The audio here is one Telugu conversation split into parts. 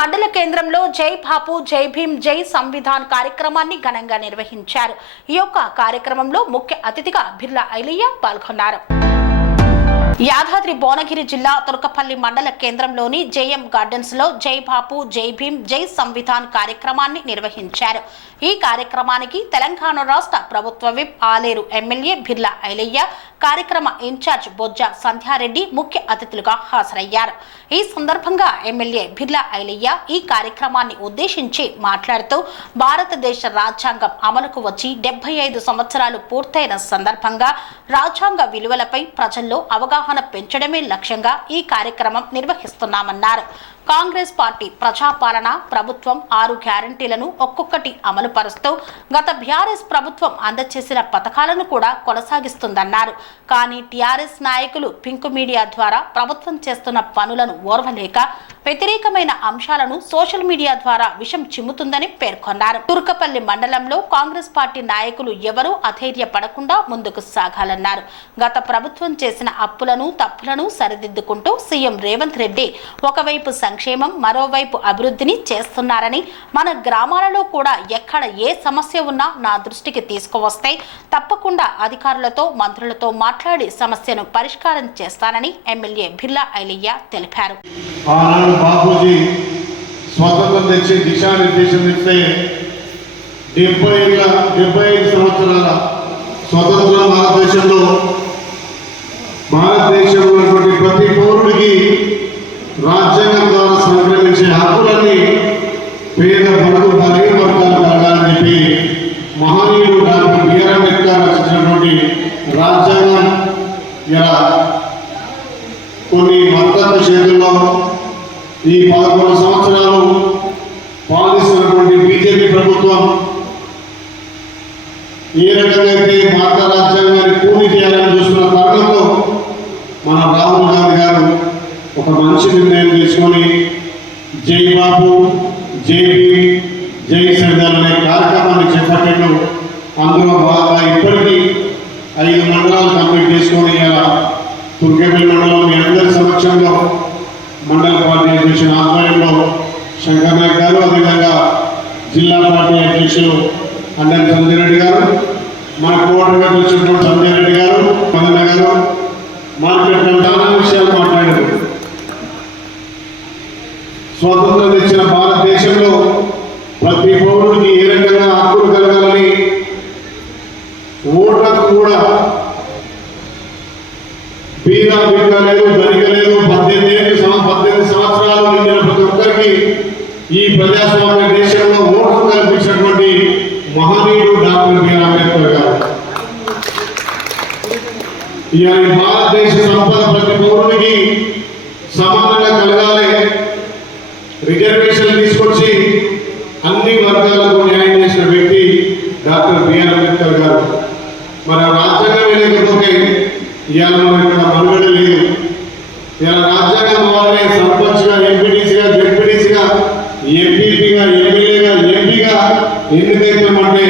మండల కేంద్రంలో జై బాపు జై భీమ్ జై సంవిధాన్ కార్యక్రమాన్ని ఘనంగా నిర్వహించారు. ఈ యొక్క కార్యక్రమంలో ముఖ్య అతిథిగా బిర్లా ఐలయ్య పాల్గొన్నారు. యాదాద్రి భువనగిరి జిల్లా తుర్కపల్లి మండల కేంద్రంలోని జేఎం గార్డెన్స్ లో జై బాపు జై భీమ్ జై సంవిధాన్ కార్యక్రమాన్ని నిర్వహించారు. ఈ కార్యక్రమానికి తెలంగాణ రాష్ట్ర ప్రభుత్వ విప్ ఆలేరు ఎమ్మెల్యే బిర్లా ఐలయ్య, కార్యక్రమ ఇన్ఛార్జ్ బొజ్జ సంధ్యారెడ్డి ముఖ్య అతిథులుగా హాజరయ్యారు. ఈ సందర్భంగా ఎమ్మెల్యే బిర్లా ఐలయ్య ఈ కార్యక్రమాన్ని ఉద్దేశించి మాట్లాడుతూ భారతదేశ రాజ్యాంగం అమలుకు వచ్చి 75 సంవత్సరాలు పూర్తయిన సందర్భంగా రాజ్యాంగ విలువలపై ప్రజల్లో అవగాహన పెంచడమే లక్ష్యంగా ఈ కార్యక్రమం నిర్వహిస్తున్నామన్నారు. కాంగ్రెస్ పార్టీ ప్రజాపాలన ప్రభుత్వం 6 గ్యారంటీలను ఒక్కొక్కటి అమలు పరుస్తూ గత బీఆర్ఎస్ ప్రభుత్వం అందజేసిన పథకాలను కూడా కొనసాగిస్తుందన్నారు. కానీ టీఆర్ఎస్ నాయకులు పింక్ మీడియా ద్వారా ప్రభుత్వం చేస్తున్న పనులను ఓర్వలేక వ్యతిరేకమైన అంశాలను సోషల్ మీడియా ద్వారా విషం చిమ్ముతుందని పేర్కొన్నారు. తుర్కపల్లి మండలంలో కాంగ్రెస్ పార్టీ నాయకులు ఎవరూ అధైర్యపడకుండా ముందుకు సాగాలన్నారు. గత ప్రభుత్వం చేసిన అప్పులను తప్పులను సరిదిద్దుకుంటూ సీఎం రేవంత్ రెడ్డి ఒకవైపు సంక్షేమం మరోవైపు అభివృద్ధిని చేస్తున్నారని, మన గ్రామాలలో కూడా ఎక్కడ ఏ సమస్య ఉన్నా నా దృష్టికి తీసుకువస్తే తప్పకుండా అధికారులతో మంత్రులతో మాట్లాడి సమస్యను పరిష్కారం చేస్తానని ఎమ్మెల్యే బిర్లా ఐలయ్య తెలిపారు. బాపూజీ స్వాతంత్రం తెచ్చి దిశానిర్దేశం ఇస్తే 75 సంవత్సరాల స్వతంత్ర భారతదేశంలో ఉన్నటువంటి ప్రతి పౌరుడికి రాజ్యాంగం ద్వారా సంక్రమించే హక్కులన్నీ పేద బడుగు బలహీన వర్గాలు కలగాలని చెప్పి మహనీయుడు డాక్టర్ బిఆర్ అంబేద్కర్ రచించినటువంటి రాజ్యాంగం ఇలా కొన్ని మతత్వ చేతుల్లో ఈ 11 సంవత్సరాలు పాలిస్తున్నటువంటి బీజేపీ ప్రభుత్వం ఏ రకంగా అయితే భారత రాజ్యాంగాన్ని పూర్తి చేయాలని చూస్తున్న తరుణంలో మన రాహుల్ గాంధీ గారు ఒక మంచి నిర్ణయం తీసుకొని జై బాపు జై భీమ్ జై సంవిధాన్ అనే కార్యక్రమాన్ని చేపట్టాడు. అందులో భాగంగా ఇప్పటికీ 5 మండలాలు కంప్లీట్ చేసుకొని ఇలా తుర్కపల్లి మండలం మీ అందరి సమక్షంలో మండల పార్టీ అధ్యక్షుల ఆధ్వర్యంలో శంకర్ నాయక్ గారు, అదేవిధంగా జిల్లా పార్టీ అధ్యక్షులు అన్నం సంజయ్ రెడ్డి గారు, మన కోటగా వచ్చినటువంటి సంజయ్ రెడ్డి గారు, మదన్న గారు మార్కెట్ చాలా విషయాలు మాట్లాడారు. స్వాతంత్రం తెచ్చిన భారతదేశంలో ప్రతి పౌరుడికి ఏ రకంగా హక్కులు కలగాలని, ఓట్లకు కూడా బీద బిడ్డ లేదు, ధనిక లేదు, 18 సంవత్సరాలు నిండిన ప్రతి ఒక్కరికి ఈ ప్రజాస్వామ్య దేశంలో ఓటు కల్పించినటువంటి మహనీయుడు డాక్టర్ బిఆర్ అంబేద్కర్ గారు. ఈ భారతదేశ సంపద ప్రతి పౌరుడికి సమానంగా కలగాలి, రిజర్వేషన్ తీసుకొచ్చి అన్ని వర్గాలకు న్యాయం చేసిన వ్యక్తి డాక్టర్ బిఆర్ అంబేద్కర్ గారు. మన రాజ్యాంగం లేకపోతే ఇవాళ ఇక్కడ మనుగడ లేదు. ఇలా రాజ్యాంగం వల్లనే సర్పంచ్గా, ఎంపీటీసీగా, జెడ్పీటీసీగా, ఎంపీపీగా, ఎమ్మెల్యేగా, ఎంపీగా ఎన్నికైతామంటే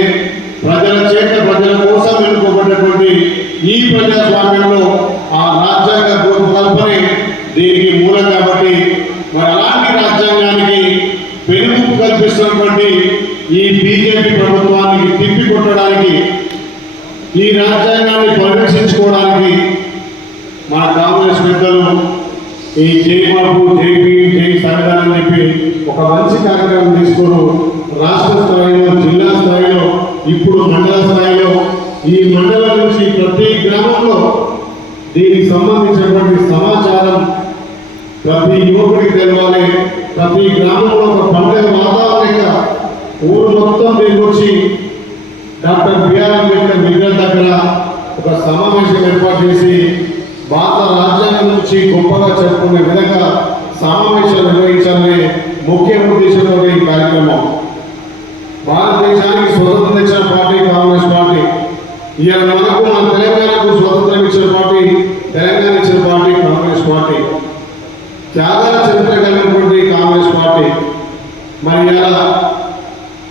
ప్రజల చేత ప్రజల కోసం ఎన్నుకోబడినటువంటి ఈ ప్రజాస్వామ్యంలో ఆ రాజ్యాంగ రూపకల్పనే దీనికి మూలం. కాబట్టి మరి అలాంటి రాజ్యాంగానికి వెలుగు కల్పిస్తున్నటువంటి ఈ బీజేపీ ప్రభుత్వానికి తిప్పి కొట్టడానికి, ఈ రాజ్యాంగాన్ని పరిరక్షించుకోవడానికి మన కాంగ్రెస్ పెద్దలు ఈ జై బాబు జై భీమ్ జై సంవిధాన్ అని చెప్పి ఒక మంచి కార్యక్రమం తీసుకోరు. రాష్ట్ర స్థాయిలో, జిల్లా స్థాయిలో, ఇప్పుడు మండల స్థాయిలో ఈ మండలం నుంచి ప్రతి గ్రామంలో దీనికి సంబంధించినటువంటి సమాచారం ప్రతి యువకుడికి తెలవాలి. ప్రతి గ్రామంలో ఒక పండుగ వాతావరణంగా ఊరు మొత్తం తీసుకొచ్చి డాక్టర్ బిఆర్ అంబేద్కర్ విగ్రహం దగ్గర ఒక సమావేశం ఏర్పాటు చేసి భారత రాజ్యాంగం నుంచి గొప్పగా చెప్పుకునే విధంగా సమావేశాలు నిర్వహించాలనే ముఖ్య ఉద్దేశంతో ఈ కార్యక్రమం. భారతదేశానికి స్వతంత్రం తెచ్చిన పార్టీ కాంగ్రెస్ పార్టీ. ఇవాళ మనకు మన తెలంగాణకు స్వతంత్రం ఇచ్చిన పార్టీ, తెలంగాణ ఇచ్చిన పార్టీ కాంగ్రెస్ పార్టీ. త్యాగాల చరిత్ర కలిగినటువంటి కాంగ్రెస్ పార్టీ. మరి ఇలా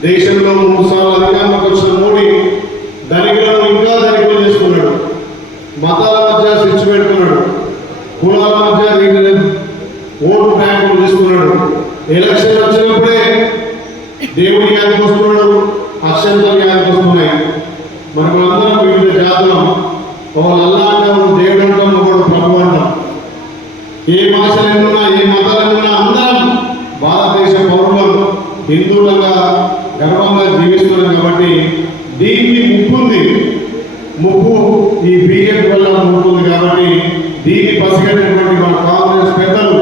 దేశంలో 3 సార్లు అధికారంలోకి వచ్చిన మోడీ ధనికులను ఇంకా ధనికులు చేసుకున్నాడు, మతాల మధ్య స్విచ్ పెట్టుకున్నాడు, కులాల మధ్య ఓటు బ్యాంకులు తీసుకున్నాడు. ఎలక్షన్ వచ్చినప్పుడే దేవుడి యాదకి వస్తున్నాడు, అక్షంతలు యాదకి వస్తున్నాయి. మరి మనందరం వివిధ జాతులం, ఒకళ్ళు అల్లా అంటాం, దేవుడు అంటాం, ఒకడు ప్రభు అంటాం. ఏ భాషలైనా ఏ మతాలైనా అందరం భారతదేశ పౌరులం, హిందువులుగా గర్వంగా జీవిస్తున్నాం. కాబట్టి దీనికి ముప్పుంది, ముప్పు ఈ బీజేపీ వల్ల ఉంటుంది. కాబట్టి దీన్ని పసిగట్టినటువంటి మన కాంగ్రెస్ పెద్దలు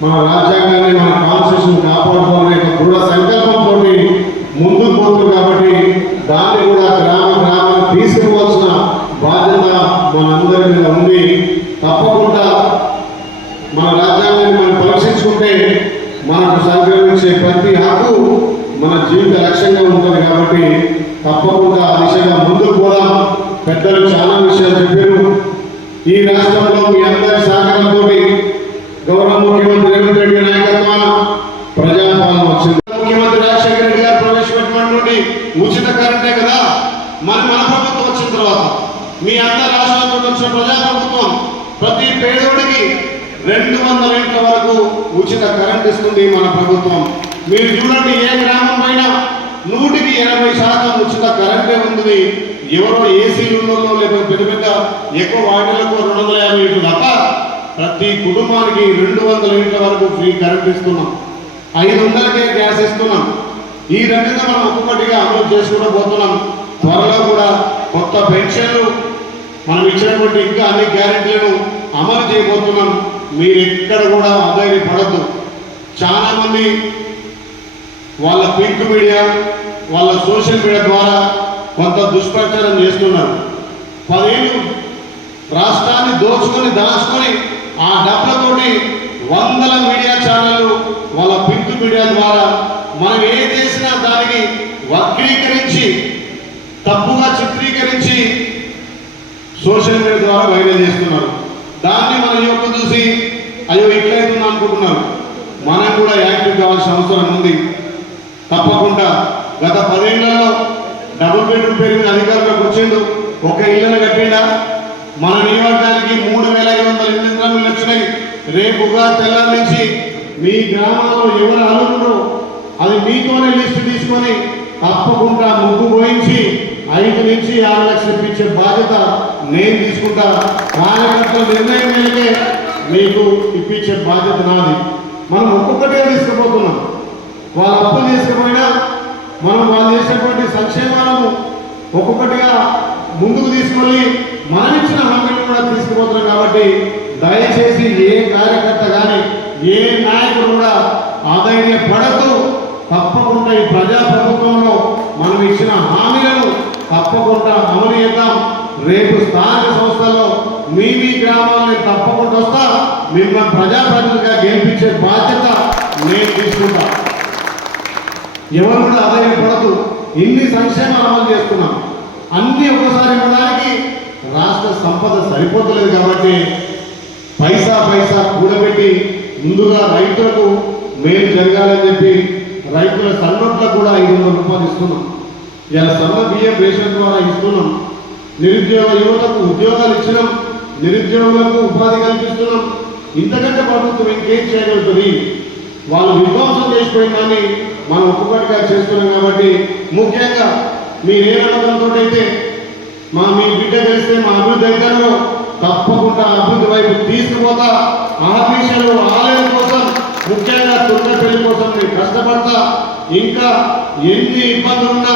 మన రాజ్యాంగాన్ని, మన కాన్స్టిట్యూషన్ కాపాడుకోవాలనే దృఢ సంకల్పంతో ముందుకు పోతుంది. కాబట్టి దాన్ని కూడా గ్రామాన్ని తీసుకుపోవాల్సిన బాధ్యత మనందరి మీద ఉంది. తప్పకుండా మన రాజ్యాంగాన్ని మనం పరీక్షించుకుంటే మనకు సంక్రమించే ప్రతి హక్కు మన జీవిత లక్ష్యంగా ఉంటుంది. కాబట్టి తప్పకుండా ఆ దిశగా ముందుకు పోదాం. పెద్దలు చాలా విషయాలు చెప్పారు. ఈ రాష్ట్రంలో మీ అందరి సహకారంతో గౌరవ ముఖ్యమంత్రి రేవంత్ రెడ్డి నాయకత్వాన ప్రజాపాలన వచ్చింది. ముఖ్యమంత్రి రాజశేఖర రెడ్డి గారు ప్రవేశపెట్టినటువంటి ఉచిత కరెంటే కదా మన ప్రభుత్వం వచ్చిన తర్వాత మీ అందరి రాష్ట్రాలతో వచ్చిన ప్రజాప్రభుత్వం ప్రతి పేదోడికి 200 యూనిట్ల వరకు ఉచిత కరెంట్ ఇస్తుంది మన ప్రభుత్వం. మీరు చూడండి, ఏ గ్రామం పైన 100% ఉచిత కరెంటే ఉంది. ఎవరో ఏసీలలో లేదా పెద్ద పెద్ద ఎక్కువ వాటిలకు 250 యూనిట్లు తప్ప ప్రతి కుటుంబానికి 200 యూనిట్ల వరకు ఫ్రీ కరెంట్ ఇస్తున్నాం. 500కే గ్యాస్ ఇస్తున్నాం. ఈ రకంగా మనం ఒక్కొక్కటిగా అమలు చేసుకుంటూ పోతున్నాం. త్వరలో కూడా కొత్త పెన్షన్లు మనం ఇచ్చినటువంటి ఇంకా అన్ని గ్యారెంటీలను అమలు చేయబోతున్నాం. మీరు ఎక్కడ కూడా ఆధారపడద్దు. చాలా మంది వాళ్ళ ప్రింట్ మీడియా, వాళ్ళ సోషల్ మీడియా ద్వారా కొంత దుష్ప్రచారం చేస్తున్నారు. 10 ఏళ్ళు రాష్ట్రాన్ని దాచుకొని ఆ డబ్బులతోటి వందల మీడియా ఛానళ్ళు వాళ్ళ ప్రింట్ మీడియా ద్వారా మనం ఏ చేసినా దానికి వక్రీకరించి తప్పుగా చిత్రీకరించి సోషల్ మీడియా ద్వారా వైరల్ చేస్తున్నారు. దాన్ని మన యువకులు చూసి అయ్యో ఇట్లయితుంది అనుకుంటున్నారు. మనం కూడా యాక్టివ్ కావాల్సిన అవసరం ఉంది. తప్పకుండా గత 10 ఏళ్లలో డబుల్ బెడ్రూమ్ పెరిగిన అధికారులకు వచ్చిండు. ఒక ఇళ్లను కట్టిండా? మన నియోజకానికి 3,500 ఇండ్లు వచ్చినాయి. రేపుగా తెల్లారి నుంచి మీ గ్రామంలో ఎవరు అల్లుకుంటారో అది మీతోనే లిస్టు తీసుకొని తప్పకుండా ముగ్గు పోయించి 5 నుంచి 6 లక్షలు ఇప్పించే బాధ్యత నేను తీసుకుంటా. కార్యకర్తల నిర్ణయం మేరకే మీకు ఇప్పించే బాధ్యత నాది. మనం ఒక్కొక్కటే తీసుకుపోతున్నాం. వాళ్ళు అప్పులు తీసుకుపోయినా మనం వాళ్ళు చేసినటువంటి సంక్షేమాలను ఒక్కొక్కటిగా ముందుకు తీసుకొని మనం ఇచ్చిన హామీలు కూడా తీసుకుపోతున్నాం. కాబట్టి దయచేసి ఏ కార్యకర్త కానీ ఏ నాయకుడు కూడా ఆదాయపడద్దు. తప్పకుండా ఈ ప్రజాప్రభుత్వంలో మనం ఇచ్చిన హామీలను తప్పకుండా అమలు చేద్దాం. రేపు స్థానిక సంస్థల్లో మీ గ్రామాలని తప్పకుండా వస్తా. మిమ్మల్ని ప్రజాప్రతినిధిగా గెలిపించే బాధ్యత నేను తీసుకుంటా. ఎవరు కూడా ఆదాయపడద్దు. ఇన్ని సంక్షేమాలు అమలు చేస్తున్నాం. అన్ని ఒకసారి ఇవ్వడానికి రాష్ట్ర సంపద సరిపోతలేదు. కాబట్టి పైసా కూడబెట్టి ముందుగా రైతులకు మేలు జరగాలని చెప్పి రైతుల సన్నోట్లకు కూడా 500 రూపాయలు ఇస్తున్నాం. ఇలా సన్న బియ్యం రేషన్ ద్వారా ఇస్తున్నాం. నిరుద్యోగ యువతకు ఉద్యోగాలు ఇచ్చినాం. నిరుద్యోగులకు ఉపాధి కల్పిస్తున్నాం. ఇంతకంటే ప్రభుత్వం ఇంకేం చేయగలుగుతుంది? వాళ్ళు విధ్వంసం చేసిపోయిన కానీ మనం ఒక్కొక్కటిగా చేస్తున్నాం. కాబట్టి ముఖ్యంగా మీరే నమ్మకంతో అయితే మీ బిడ్డ కలిస్తే మా అభివృద్ధి అవుతారో తప్పకుండా అభివృద్ధి వైపు తీసుకుపోతా. ఆఫీసులు ఆలయం కోసం, ముఖ్యంగా తుర్కపల్లి కోసం నేను కష్టపడతా. ఇంకా ఎన్ని ఇబ్బందులున్నా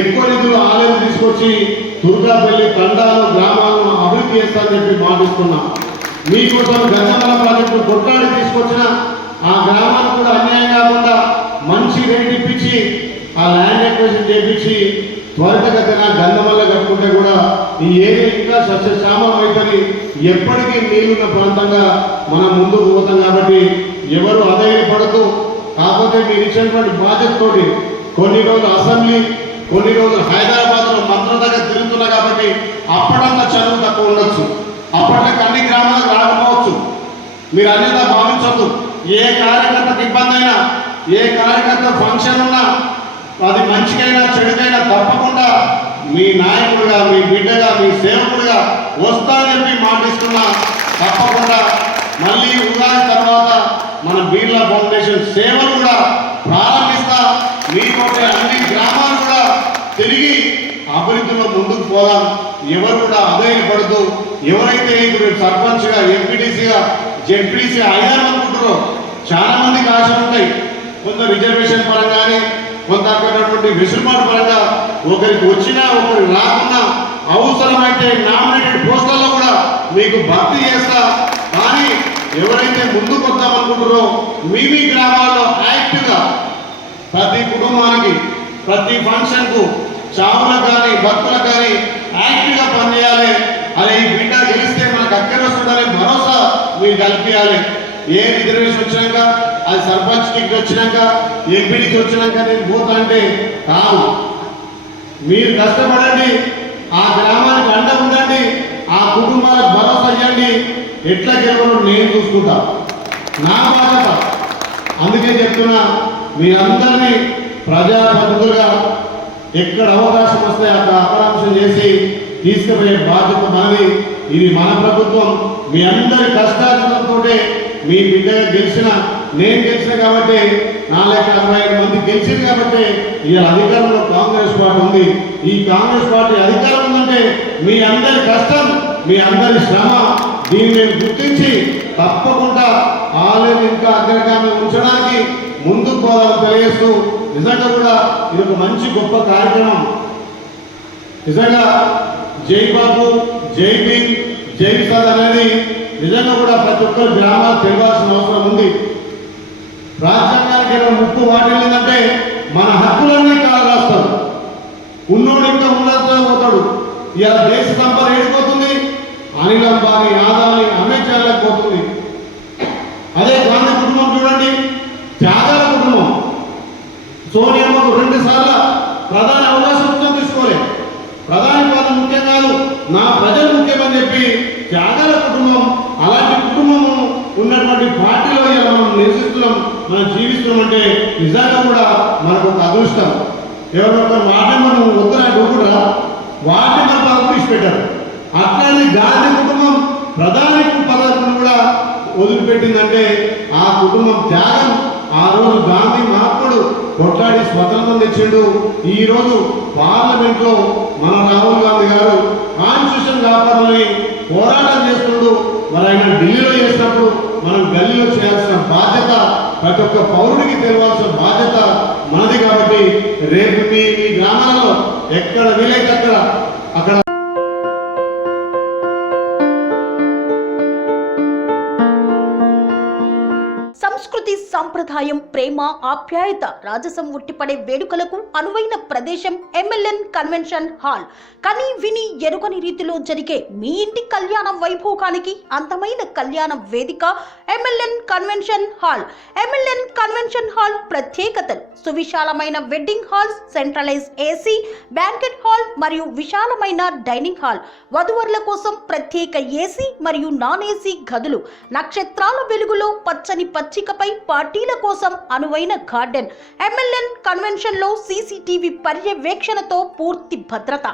ఎక్కువ నిధులు ఆలయం తీసుకొచ్చి తుర్కపల్లి తండాలు గ్రామాలను అభివృద్ధి చేస్తానని చెప్పి మాటిస్తున్నా. మీకోసం గంగమల ప్రాజెక్టు కొట్లాడి తీసుకొచ్చిన ఆ గ్రామానికి కూడా అన్యాయం కాకుండా మంచి రేట్ ఇప్పించి ఆ ల్యాండ్ ఎక్వేషన్ చేయించి త్వరితగతిన గంధమల్ల కట్టుకుంటే కూడా ఈ ఏరియా ఇంకా సస్యశ్యామం అవుతుంది. ఎప్పటికీ నీళ్ళున్న ప్రాంతంగా మనం ముందుకు పోతాం. కాబట్టి ఎవరు ఆదాయపడదు. కాకపోతే మీరు ఇచ్చినటువంటి బాధ్యతతోటి కొన్ని రోజులు అసెంబ్లీ, కొన్ని రోజులు హైదరాబాద్లో మంత్రుల దగ్గర తిరుగుతున్నా. కాబట్టి అప్పటంతా చదువు తక్కువ ఉండొచ్చు, అప్పటికి అన్ని గ్రామాలకు రాకపోవచ్చు. మీరు అన్నిలా భావించద్దు. ఏ కార్యకర్తకు ఇబ్బంది అయినా, ఏ కార్యకర్త ఫంక్షన్ ఉన్నా, అది మంచికైనా చెడుకైనా తప్పకుండా మీ నాయకుడిగా, మీ బిడ్డగా, మీ సేవకుడిగా వస్తా అని చెప్పి మాటిస్తున్నా. తప్పకుండా మళ్ళీ ఉగాది తర్వాత మన బిర్లా ఫౌండేషన్ సేవలు కూడా ప్రారంభిస్తా. మీకోటి అన్ని గ్రామాలు కూడా తిరిగి అభివృద్ధిలో ముందుకు పోదాం. ఎవరు కూడా అధైర్యపడుతూ ఎవరైతే ఇప్పుడు సర్పంచ్గా, ఎంపీటీసీగా, జెడ్పీటీసీ అయ్యారనుకుంటారో చాలా మందికి ఆశలు ఉంటాయి. కొంత రిజర్వేషన్ పరంగానే, కొంత అక్కడటువంటి వెసులుబాటు పరంగా ఒకరికి వచ్చినా ఒకరికి రాకున్నా అవసరమైతే నామినేటెడ్ పోస్టుల్లో కూడా మీకు భర్తీ చేస్తా. కానీ ఎవరైతే ముందుకు వద్దామనుకుంటారో మీ గ్రామాల్లో యాక్టివ్గా ప్రతి కుటుంబానికి, ప్రతి ఫంక్షన్కు, చావులకు కానీ భక్తులకు కానీ యాక్టివ్గా పనిచేయాలి. అదే ఈ బిడ్డ గెలిస్తే మనకు అక్కర వస్తుందనే భరోసా మీరు కల్పించాలి. ఏ రిజర్వేషన్ వచ్చినాక, అది సర్పంచ్ టికెట్ వచ్చినాక, ఎంపీడీకి వచ్చినాక నేను పోతా అంటే కాదు. మీరు కష్టపడండి, ఆ గ్రామానికి అండ ఉండండి, ఆ కుటుంబాలకు భరోసా ఇవ్వండి. ఎట్లా గెలవడం నేను చూసుకుంటా, నా బాధ్యత. అందుకే చెప్తున్నా, మీ అందరినీ ప్రజాప్రతినిధులుగా ఎక్కడ అవకాశం వస్తే అక్కడ అపరాంశం చేసి తీసుకుపోయే బాధ్యత మనది. ఇది మన ప్రభుత్వం. మీ అందరి కష్టార్జితంతో మీ బిడ్డగా గెలిచిన, నేను గెలిచిన కాబట్టి 465 మంది గెలిచింది కాబట్టి ఇవాళ అధికారంలో కాంగ్రెస్ పార్టీ ఉంది. ఈ కాంగ్రెస్ పార్టీ అధికారం ఉందంటే మీ అందరి కష్టం, మీ అందరి శ్రమ, దీన్ని మేము గుర్తించి తప్పకుండా ఆలయం ఇంకా అగ్రగామి ఉంచడానికి ముందుకు పోవాలని తెలియజేస్తూ, నిజంగా కూడా ఇది ఒక మంచి గొప్ప కార్యక్రమం. నిజంగా జై బాబు, జై భీమ్, జై సాద్ అనేది నిజంగా కూడా ప్రతి ఒక్కరు గ్రామాలు తెలియాల్సిన అవసరం ఉంది. రాజ్యాంగానికి ఏమైనా ముప్పు వాటిల్లిందంటే మన హక్కులన్నీ కాలు రాస్తారు. ఉన్నోడు ఇంకా ఉన్నత పోతాడు. ఇలా దేశ సంపద ఏడిపోతుంది, అనిల్ అంబానీ, ఆదాని, అమెరికాలకు పోతుంది. అదే గాంధీ కుటుంబం చూడండి, త్యాగాల కుటుంబం. సోనియామ్మకు 2 సార్లు ప్రధాని అవకాశం తీసుకోలేదు. ప్రధాని పదం ముఖ్యం కాదు, నా ప్రజలు ముఖ్యమని చెప్పి త్యాగాల కుటుంబం. అలాంటి కుటుంబము ఉన్నటువంటి పార్టీలో మనం నివసిస్తున్నాం, మనం జీవిస్తున్నాం అంటే నిజంగా కూడా మనకు ఒక అదృష్టం. ఎవరొక వాటి మనం ఉత్తరాలు కూడా వాటి మన పదవి పెట్టారు. అట్లాంటి గాంధీ కుటుంబం ప్రధాని పదవిని కూడా వదిలిపెట్టిందంటే ఆ కుటుంబం త్యాగం. ఆ రోజు గాంధీ మహాత్ముడు కొట్లాడి స్వతంత్రం తెచ్చిండు. ఈ రోజు పార్లమెంట్లో మన రాహుల్ గాంధీ గారు కాన్స్టిట్యూషన్ కాపాడాలని పోరాటం చేస్తుండు. మరి ఆయన ఢిల్లీలో చేసినప్పుడు మనం గల్లీలో చేయాల్సిన బాధ్యత, ప్రతి ఒక్క పౌరుడికి తెలియాల్సిన బాధ్యత మనది. కాబట్టి రేపు మీ గ్రామాలలో ఎక్కడ వీలైతే అక్కడ సంస్కృతి, సాంప్రదాయం, ప్రేమ, ఆప్యాయత, రాజసం ఉట్టిపడే వేడుకలకు అనువైన ప్రదేశం ఎంఎల్ఎన్ కన్వెన్షన్ హాల్. కని విని ఎరుగని రీతిలో జరిగే మీ ఇంటి కళ్యాణ వైభోగానికి అందమైన కళ్యాణ వేదిక MLN convention hall. MLN convention hall ప్రత్యేకతలు: సువిశాలమైన wedding halls, centralise AC banquet hall మరియు విశాలమైన డైనింగ్ హాల్, వధువరుల కోసం ప్రత్యేక ఏసీ మరియు నాన్ ఏసీ గదులు, నక్షత్రాల వెలుగులో పచ్చని పచ్చికపై పార్టీల కోసం అనువైన గార్డెన్. ఎంఎల్ఎన్ కన్వెన్షన్ లో సీసీటీవీ పర్యవేక్షణతో పూర్తి భద్రత.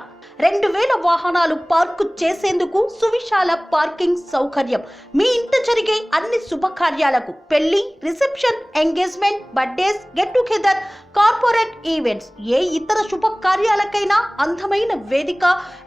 2000 వాహనాలు పార్కు చేసేందుకు సువిశాల పార్కింగ్ సౌకర్యం. మీ ఇంట జరిగే అన్ని శుభకార్యాలకు, పెళ్లి, reception, engagement, birthdays, get together, corporate events, ఏ ఇతర శుభకార్యాలకైనా అందమైన వేదిక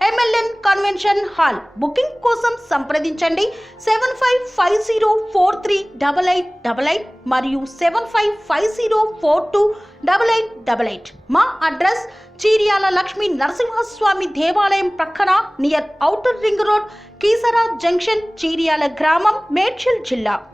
ఎంఎల్ఎన్ కన్వెన్షన్ హాల్. బుకింగ్ కోసం సంప్రదించండి 7550438888 మరియు 7550428888. మా అడ్రస్ చీర్యాల లక్ష్మీ నరసింహస్వామి దేవాలయం ప్రక్కన, near outer ring road, Keesara junction, Cheeryal గ్రామం, మేడ్చల్ జిల్లా.